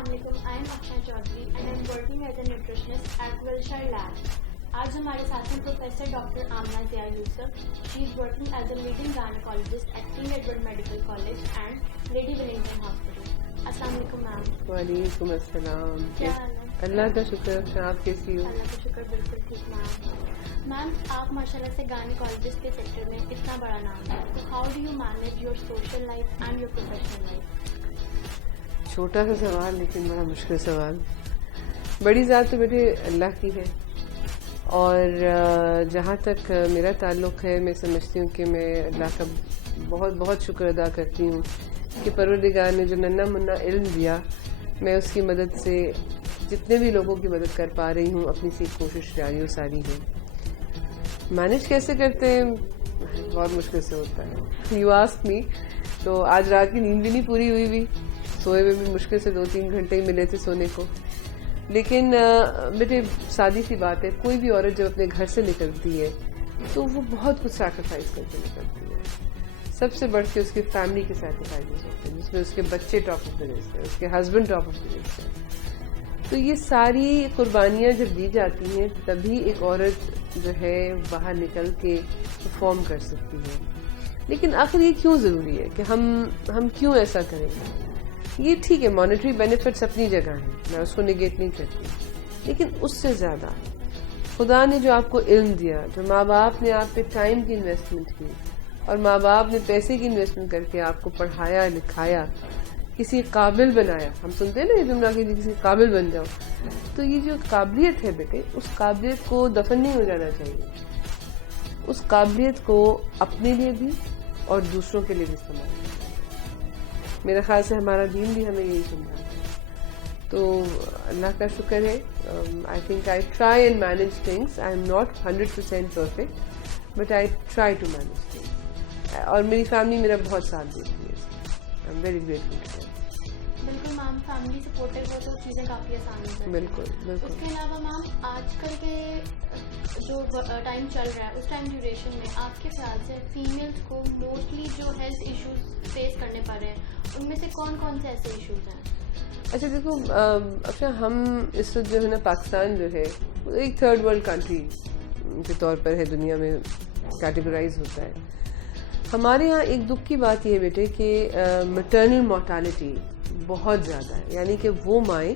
السلام علیکم. I am Akshay Chaudhary and I am working as a nutritionist at Wilshire Lab. آج ہمارے ساتھ ہیں professor doctor Amna Zia Yousaf. She is working as a leading gynaecologist at King Edward medical college and Lady Willingdon hospital. السلام علیکم میم. وعلیکم السلام. کیا حال ہے؟ اللہ کا شکر. آپ کیسی ہو؟ اللہ کا شکر بالکل ٹھیک میم. میم آپ ماشاء اللہ سے گائنیکالوجسٹ کے سیکٹر میں اتنا بڑا نام ہے, تو how do you manage your social life and your professional life? چھوٹا سا سوال لیکن بڑا مشکل سوال. بڑی ذات تو بیٹے اللہ کی ہے, اور جہاں تک میرا تعلق ہے میں سمجھتی ہوں کہ میں اللہ کا بہت بہت شکر ادا کرتی ہوں کہ پروردگار نے جو ننھا منا علم دیا, میں اس کی مدد سے جتنے بھی لوگوں کی مدد کر پا رہی ہوں اپنی سی کوشش جاری و ساری ہے. مینیج کیسے کرتے ہیں بہت مشکل سے ہوتا ہے. یو آسک می, تو آج رات کی نیند بھی نہیں پوری ہوئی بھی, سوئے میں بھی مشکل سے 2-3 گھنٹے ہی ملے تھے سونے کو. لیکن بیٹے سادی سی بات ہے, کوئی بھی عورت جب اپنے گھر سے نکلتی ہے تو وہ بہت کچھ سیکریفائس کر کے نکلتی ہے. سب سے بڑھ کے اس کی فیملی کے سیکریفائسز ہوتے ہیں, جس میں اس کے بچے ٹاپ آف دا لسٹ ہے, اس کے husband top of the list ہے. تو یہ ساری قربانیاں جب دی جاتی ہیں تبھی ایک عورت جو ہے باہر نکل کے پرفارم کر سکتی ہے. لیکن آخر یہ کیوں ضروری ہے کہ ہم کیوں ایسا کریں گے؟ یہ ٹھیک ہے, مانیٹری بینیفٹس اپنی جگہ ہیں, میں اس کو نگیٹ نہیں کرتی, لیکن اس سے زیادہ خدا نے جو آپ کو علم دیا, جو ماں باپ نے آپ پہ ٹائم کی انویسٹمنٹ کی, اور ماں باپ نے پیسے کی انویسٹمنٹ کر کے آپ کو پڑھایا لکھایا, کسی قابل بنایا. ہم سنتے ہیں نا یہ جملہ کہ کسی قابل بن جاؤ, تو یہ جو قابلیت ہے بیٹے, اس قابلیت کو دفن نہیں ہو جانا چاہیے. اس قابلیت کو اپنے لیے بھی اور دوسروں کے لیے بھی استعمال کرنا. میرے خیال سے ہمارا دین بھی ہمیں یہی سمجھاتا ہے. تو اللہ کا شکر ہے. I think I try and manage things. I am not 100% perfect, but I try to manage things. اور میری فیملی میرا بہت ساتھ دیتی ہے. I am very grateful. بالکل میم, فیملی سپورٹیو ہو تو چیزیں کافی آسان ہو جاتی ہیں. بالکل بالکل. اس کے علاوہ میم آج کل کے جو ٹائم چل رہا ہے اس ٹائم ڈیوریشن میں آپ کے خیال سے فیمیلز کو موسٹلی جو ہیلتھ ایشوز فیس کرنے پڑ رہے ہیں ان میں سے کون کون سے ایسے ایشوز ہیں؟ اچھا دیکھو اچھا, ہم اس وقت جو ہے نا پاکستان جو ہے ایک تھرڈ ورلڈ کنٹری کے طور پر ہے, دنیا میں کیٹیگرائز ہوتا ہے. ہمارے یہاں ایک دکھ کی بات یہ ہے بیٹے کہ میٹرنل مورٹالٹی بہت زیادہ ہے. یعنی کہ وہ مائیں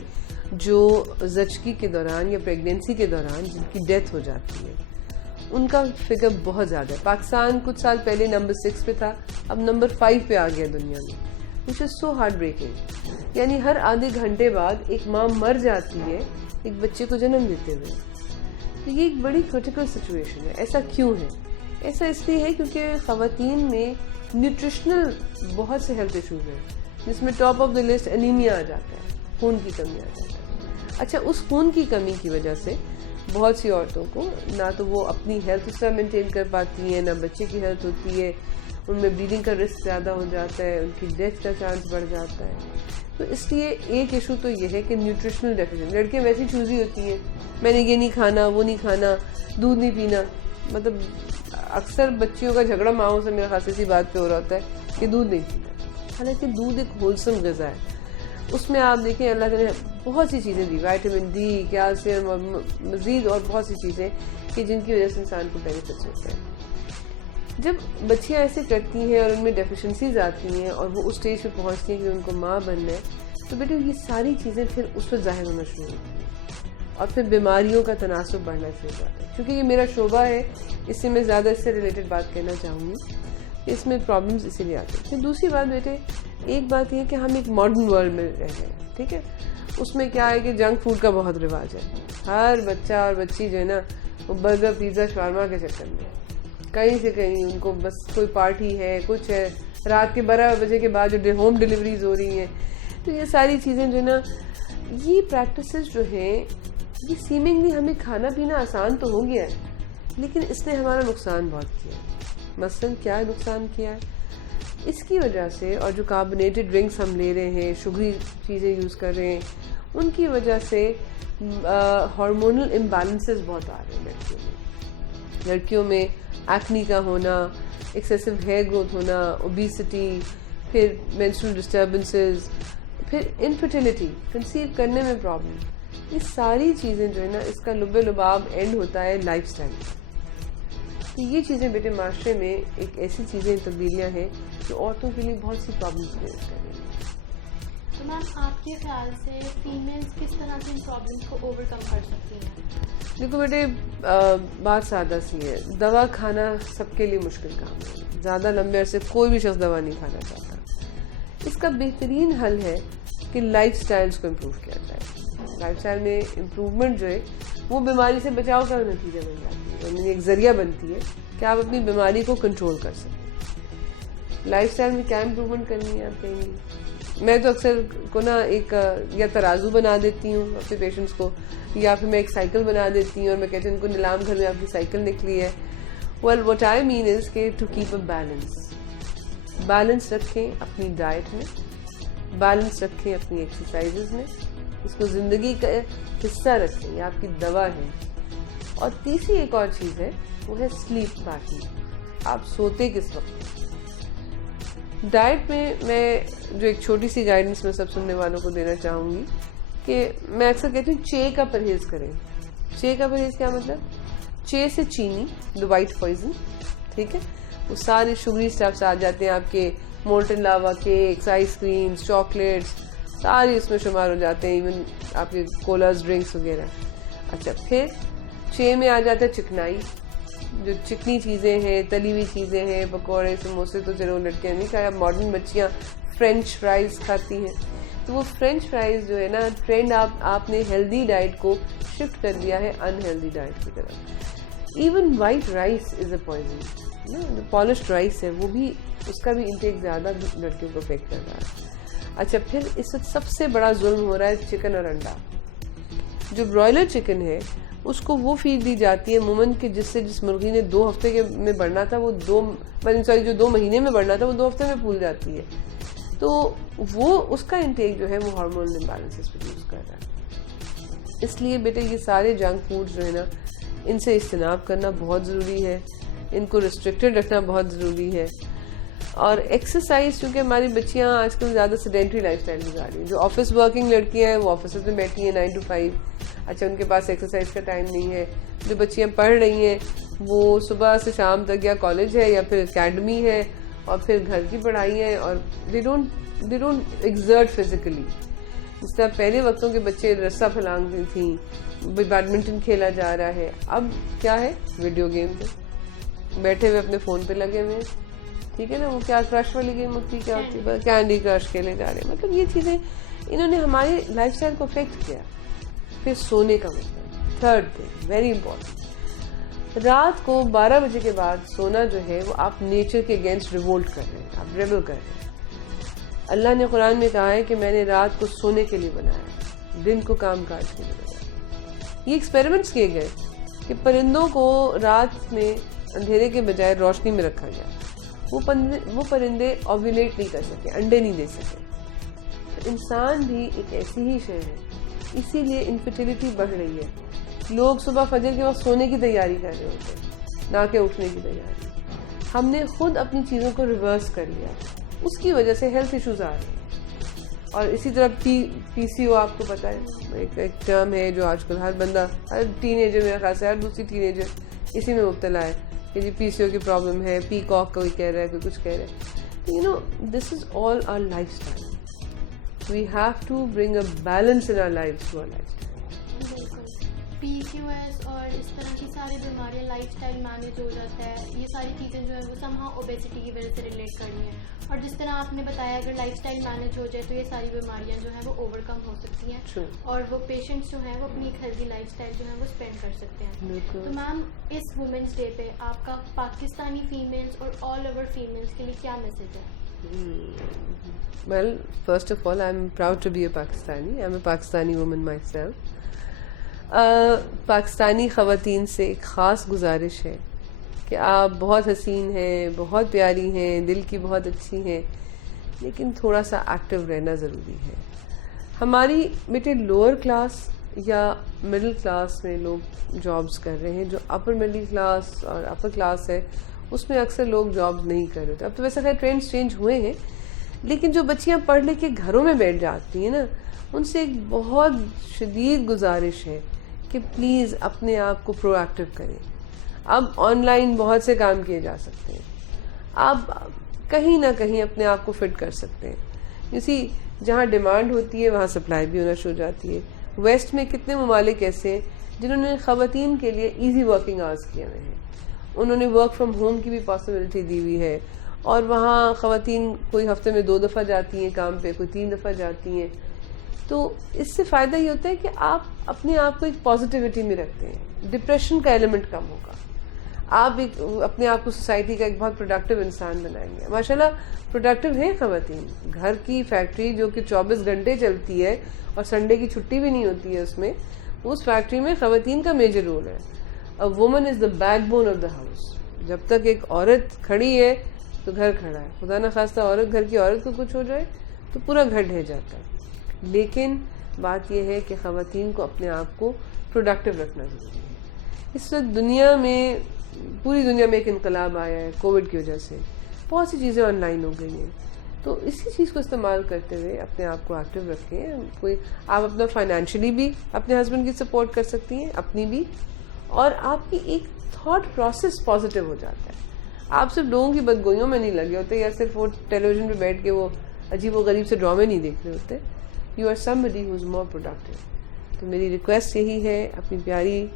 جو زچگی کے دوران یا پریگنینسی کے دوران جن کی ڈیتھ ہو جاتی ہے, ان کا فگر بہت زیادہ ہے. پاکستان کچھ سال پہلے نمبر 6 پہ تھا, اب نمبر 5 پہ آ گیا دنیا میں, which is so heartbreaking. یعنی ہر آدھے گھنٹے بعد ایک ماں مر جاتی ہے ایک بچے کو جنم دیتے ہوئے. تو یہ ایک بڑی کریٹیکل سچویشن ہے. ایسا کیوں ہے؟ ایسا اس لیے ہے کیونکہ خواتین میں نیوٹریشنل بہت سے ہیلتھ ایشوز ہیں, جس میں top of the list anaemia آ جاتا ہے, خون کی کمی آ جاتا ہے. اچھا, اس خون کی کمی کی وجہ سے بہت سی عورتوں کو نہ تو وہ اپنی ہیلتھ اس طرح مینٹین کر پاتی ہیں, نہ بچے کی ہیلتھ ہوتی ہے, ان میں بلیڈنگ کا رسک زیادہ ہو جاتا ہے, ان کی ڈیتھ کا چانس بڑھ جاتا ہے. تو اس لیے ایک ایشو تو یہ ہے کہ نیوٹریشنل ڈیفیشنسی. لڑکیاں ویسی چوزی ہوتی ہیں, میں نے یہ نہیں کھانا, وہ نہیں کھانا, دودھ نہیں پینا. مطلب اکثر بچیوں کا جھگڑا ماؤں سے میرے خاص اسی بات پہ ہو رہا ہوتا ہے کہ دودھ نہیں پینا. حالانکہ دودھ ایک ہولسم غذا ہے. اس میں آپ دیکھیں اللہ نے بہت سی چیزیں دی, وائٹامن ڈی, کیلشیم اور مزید اور بہت سی چیزیں کہ جن کی وجہ سے انسان کو بینیفٹس ہوتے ہیں. جب بچیاں ایسے کرتی ہیں اور ان میں ڈیفیشنسیز آتی ہیں اور وہ اس اسٹیج پہ پہنچتی ہیں کہ ان کو ماں بننا ہے, تو بیٹے یہ ساری چیزیں پھر اس وقت ظاہر ہونا شروع ہوتی ہیں, اور پھر بیماریوں کا تناسب بڑھنا شروع ہو جاتا ہے. کیونکہ یہ میرا شعبہ ہے, اس سے میں زیادہ اس سے ریلیٹڈ بات کہنا چاہوں گی. اس میں پرابلمس اسی لیے آتے ہیں. پھر دوسری بات بیٹے, ایک بات یہ ہے کہ ہم ایک ماڈرن ورلڈ میں رہ رہے ہیں, ٹھیک ہے. اس میں کیا ہے کہ جنک فوڈ کا بہت رواج ہے. ہر بچہ اور بچی جو ہے نا وہ برگر, پیزا, شاورما کے چکر میں کہیں سے کہیں ان کو بس کوئی پارٹی ہے, کچھ ہے, رات کے 12 بجے کے بعد جو ہوم ڈیلیوریز ہو رہی ہیں. تو یہ ساری چیزیں جو ہے نا, یہ پریکٹسز جو ہیں, یہ سیمنگلی ہمیں کھانا پینا آسان تو ہو گیا ہے, لیکن اس نے ہمارا نقصان بہت کیا. مثلاً کیا نقصان کیا ہے؟ اس کی وجہ سے, اور جو کاربونیٹڈ ڈرنکس ہم لے رہے ہیں, شوگری چیزیں یوز کر رہے ہیں, ان کی وجہ سے ہارمونل امبیلنسز بہت آ رہے ہیں لڑکیوں میں. لڑکیوں میں ایکنی کا ہونا, ایکسیسو ہیئر گروتھ ہونا, اوبیسٹی, پھر مینسٹرل ڈسٹربنسز, پھر انفرٹیلیٹی، کنسیو کرنے میں پرابلم، یہ ساری چیزیں جو ہے نا اس کا لب لباب اینڈ ہوتا ہے لائف اسٹائل. تو یہ چیزیں بیٹے معاشرے میں ایک ایسی چیزیں تبدیلیاں ہیں جو عورتوں کے لیے بہت سی پرابلمس کریٹ کر رہی ہیں. تو میم آپ کے خیال سے فیمیلز کس طرح سے ان پرابلمس کو اوور کم کر سکتی ہیں؟ دیکھو بیٹے بات سادہ سی ہے، دوا کھانا سب کے لیے مشکل کام ہے. زیادہ لمبے عرصے کوئی بھی شخص دوا نہیں کھانا چاہتا. اس کا بہترین حل ہے کہ لائف سٹائلز کو امپروو کیا جائے. لائف سٹائل میں امپروومنٹ جو ہے وہ بیماری سے بچاؤ کا نتیجہ بن جاتی ہے، یعنی ایک ذریعہ بنتی ہے کہ آپ اپنی بیماری کو کنٹرول کر سکیں. لائف سٹائل میں کیا امپروومنٹ کرنی ہے آپ کہیں گی؟ میں تو اکثر کو نا ایک یا ترازو بنا دیتی ہوں اپنے پیشنٹس کو، یا پھر میں ایک سائیکل بنا دیتی ہوں اور میں کہتی ہوں ان کو نیلام گھر میں آپ کی سائیکل نکلی ہے. ویل واٹ آئی مین از کہ ٹو کیپ اے بیلنس رکھیں اپنی ڈائٹ میں، بیلنس رکھیں اپنی ایکسرسائزز میں، اس کو زندگی کا حصہ رکھیں، یہ آپ کی دوا ہے. اور تیسری ایک اور چیز ہے وہ ہے سلیپ پیٹرن. آپ سوتے کس وقت؟ ڈائٹ میں جو ایک چھوٹی سی گائیڈنس میں سب سننے والوں کو دینا چاہوں گی کہ میں اکثر کہتی ہوں چے کا پرہیز کریں. چے کا پرہیز کیا مطلب؟ چے سے چینی، دا وائٹ پوائزن، ٹھیک ہے، وہ سارے شوگری اسٹفس آ جاتے ہیں آپ کے، مولٹن لاوا کیکس، آئس کریمس، چاکلیٹس، سارے اس میں شمار ہو جاتے ہیں، ایون آپ کے کولرز، ڈرنکس وغیرہ. اچھا، پھر چے میں آ جاتا ہے چکنائی، جو چکنی چیزیں ہیں، تلی ہوئی چیزیں ہیں، پکوڑے، سموسے تو چلو لڑکیاں نہیں کھایا، ماڈرن بچیاں فرینچ فرائز کھاتی ہیں. تو وہ فرینچ فرائز جو ہے نا ٹرینڈ آپ نے ہیلدی ڈائٹ کو شفٹ کر دیا ہے انہیلدی ڈائٹ کی طرف. Even white rice is a poison, جو پالشڈ رائس ہے وہ بھی، اس کا بھی انٹیک زیادہ لڑکیوں کو افیکٹ کر رہا ہے. اچھا، پھر اس وقت سب سے بڑا ظلم ہو رہا ہے چکن اور انڈا. جو برائلر چکن ہے اس کو وہ فیڈ دی جاتی ہے عموماً کہ جس مرغی نے 2 ہفتے میں بڑھنا تھا وہ جو 2 مہینے میں بڑھنا تھا وہ 2 ہفتے میں پھول جاتی ہے. تو وہ اس کا انٹیک جو ہے وہ ہارمون امبیلنسز پروڈیوس کر رہا ہے. اس لیے بیٹے یہ سارے جنک فوڈ جو ہے نا ان سے اجتناب کرنا بہت ضروری ہے، ان کو ریسٹرکٹڈ رکھنا بہت ضروری ہے. اور ایکسرسائز، چونکہ ہماری بچیاں آج کل زیادہ سیڈینٹری لائف اسٹائل گزار رہی ہیں. جو آفس ورکنگ لڑکیاں ہیں وہ آفسز میں بیٹھی ہیں 9 to 5. اچھا، ان کے پاس ایکسرسائز کا ٹائم نہیں ہے. جو بچیاں پڑھ رہی ہیں وہ صبح سے شام تک یا کالج ہے یا پھر اکیڈمی ہے اور پھر گھر کی پڑھائی ہے، اور دے ڈونٹ ایگزرٹ فزیکلی. جس طرح پہلے وقتوں کے بچے رسا پھلانگتی تھیں، بیڈمنٹن کھیلا جا رہا ہے، اب کیا ہے؟ ویڈیو گیم پہ بیٹھے ہوئے اپنے فون پہ لگے ہوئے ہیں. ٹھیک ہے نا، وہ کیا کرش والی گیم ہوتی، کیا ہوتی ہے، کینڈی کرش کھیلے جا رہے ہیں. مطلب یہ چیزیں انہوں نے ہماری لائف اسٹائل کو افیکٹ کیا. پھر سونے کا مطلب، تھرڈ تھنگ ویری امپورٹنٹ، رات کو 12 بجے کے بعد سونا جو ہے وہ آپ نیچر کے اگینسٹ ریوولٹ کر رہے ہیں، آپ ریبل کر رہے ہیں. اللہ نے قرآن میں کہا ہے کہ میں نے رات کو سونے کے لیے بنایا، دن کو کام کاج کے لیے بنایا. یہ ایکسپیریمنٹس کیے گئے کہ پرندوں کو رات میں اندھیرے کے بجائے روشنی میں رکھا گیا. وہ پرندے اوویلیٹ نہیں کر سکے، انڈے نہیں دے سکے. انسان بھی ایک ایسی ہی شے ہے، اسی لیے انفرٹیلیٹی بڑھ رہی ہے. لوگ صبح فجر کے وقت سونے کی تیاری کر رہے ہوتے ہیں، نہ کہ اٹھنے کی تیاری. ہم نے خود اپنی چیزوں کو ریورس کر لیا، اس کی وجہ سے ہیلتھ ایشوز آ رہے ہیں. اور اسی طرح پی سی او، آپ کو پتا ہے ایک ٹرم ہے جو آج کل ہر بندہ، ہر ٹین ایجر، میرے خیال سے ہر دوسری ٹین ایجر اسی میں مبتلا ہے کہ جی پی سی او کی پرابلم ہے، پی کاک کوئی کہہ رہا ہے، کوئی کچھ کہہ رہا ہے. You know this is all our life style. We have to bring a balance in our life to our life style. P C O S اور اس طرح کی ساری بیماریاں لائف اسٹائل مینیج ہو جاتا ہے. یہ ساری چیزیں جو ہیں وہ سمہاؤ اوبیسٹی کی وجہ سے ریلیٹ کرنی ہیں. اور جس طرح آپ نے بتایا اگر لائف اسٹائل مینیج ہو جائے تو یہ ساری بیماریاں جو ہیں وہ اوور کم ہو سکتی ہیں اور وہ پیشنٹس جو ہیں وہ اپنی ایک ہیلدی لائف اسٹائل جو ہے وہ اسپینڈ کر سکتے ہیں. تو میم اس وومنس ڈے پہ آپ کا پاکستانی فیمیلز اور آل اوور فیمیلز کے لیے کیا میسج ہے؟ Well, first of all, I'm proud to be a Pakistani. I'm a Pakistani woman myself. Pakistani خواتین سے ایک خاص گزارش ہے کہ آپ بہت حسین ہیں، بہت پیاری ہیں، دل کی بہت اچھی ہیں، لیکن تھوڑا سا ایکٹیو رہنا ضروری ہے. ہماری بیٹے لوور کلاس یا مڈل کلاس میں لوگ جابز کر رہے ہیں. جو اپر مڈل کلاس اور اپر کلاس ہے اس میں اکثر لوگ جاب نہیں کر رہے تھے. اب تو ویسے خیر ٹرینڈز چینج ہوئے ہیں، لیکن جو بچیاں پڑھ لکھ کے گھروں میں بیٹھ جاتی ہیں نا, ان سے ایک بہت شدید گزارش ہے کہ پلیز اپنے آپ کو پرو ایکٹیو کریں. اب آن لائن بہت سے کام کیے جا سکتے ہیں, آپ کہیں نہ کہیں اپنے آپ کو فٹ کر سکتے ہیں. اسی جہاں ڈیمانڈ ہوتی ہے وہاں سپلائی بھی ہونا شروع ہو جاتی ہے. ویسٹ میں کتنے ممالک ایسے ہیں جنہوں نے خواتین کے لیے ایزی ورکنگ آورس کیے ہوئے ہیں, انہوں نے ورک فرام ہوم کی بھی پاسبلٹی دی ہوئی ہے, اور وہاں خواتین کوئی ہفتے میں 2 دفعہ جاتی ہیں کام پہ, کوئی 3 دفعہ جاتی ہیں. تو اس سے فائدہ یہ ہوتا ہے کہ آپ اپنے آپ کو ایک پازیٹیوٹی میں رکھتے ہیں, ڈپریشن کا ایلیمنٹ کم ہوگا, آپ ایک اپنے آپ کو سوسائٹی کا ایک بہت پروڈکٹیو انسان بنائیں گے. ماشاءاللہ پروڈکٹیو ہیں خواتین. گھر کی فیکٹری جو کہ 24 گھنٹے چلتی ہے اور سنڈے کی چھٹی بھی نہیں ہوتی ہے اس فیکٹری میں خواتین کا میجر رول ہے. A woman is the backbone of the house. جب تک ایک عورت کھڑی ہے تو گھر کھڑا ہے. خدا نہ خواستہ گھر کی عورت کو کچھ ہو جائے تو پورا گھر ڈھہ جاتا ہے. لیکن بات یہ ہے کہ خواتین کو اپنے آپ کو پروڈکٹیو رکھنا ضروری ہے. اس وقت دنیا میں, پوری دنیا میں ایک انقلاب آیا ہے کووڈ کی وجہ سے, بہت سی چیزیں آن لائن ہو گئی ہیں. تو اسی چیز کو استعمال کرتے ہوئے اپنے آپ کو ایکٹیو رکھیں. کوئی آپ اپنا فائنینشلی بھی اپنے ہسبینڈ کی سپورٹ کر سکتی ہیں, اپنی بھی, اور آپ کی ایک تھاٹ پروسیس پازیٹیو ہو جاتا ہے. آپ صرف لوگوں کی بدگوئیوں میں نہیں لگے ہوتے, یا صرف وہ ٹیلی ویژن پہ بیٹھ کے وہ عجیب و غریب سے ڈرامے نہیں دیکھ رہے ہوتے. You are somebody who is more productive. تو میری ریکویسٹ یہی ہے اپنی پیاری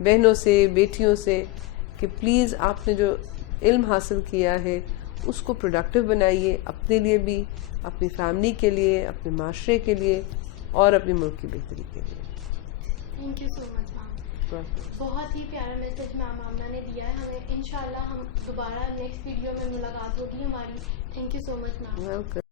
بہنوں سے, بیٹیوں سے, کہ پلیز آپ نے جو علم حاصل کیا ہے اس کو پروڈکٹیو بنائیے, اپنے لیے بھی, اپنی فیملی کے لیے, اپنے معاشرے کے لیے, اور اپنے ملک کی بہتری کے لیے. تھینک یو سو مچ میم. بہت ہی پیارا میسج میم آمنہ نے دیا ہے ہمیں. انشاءاللہ ہم دوبارہ نیکسٹ ویڈیو میں ملاقات ہوگی ہماری. Thank you so much ma'am. Welcome.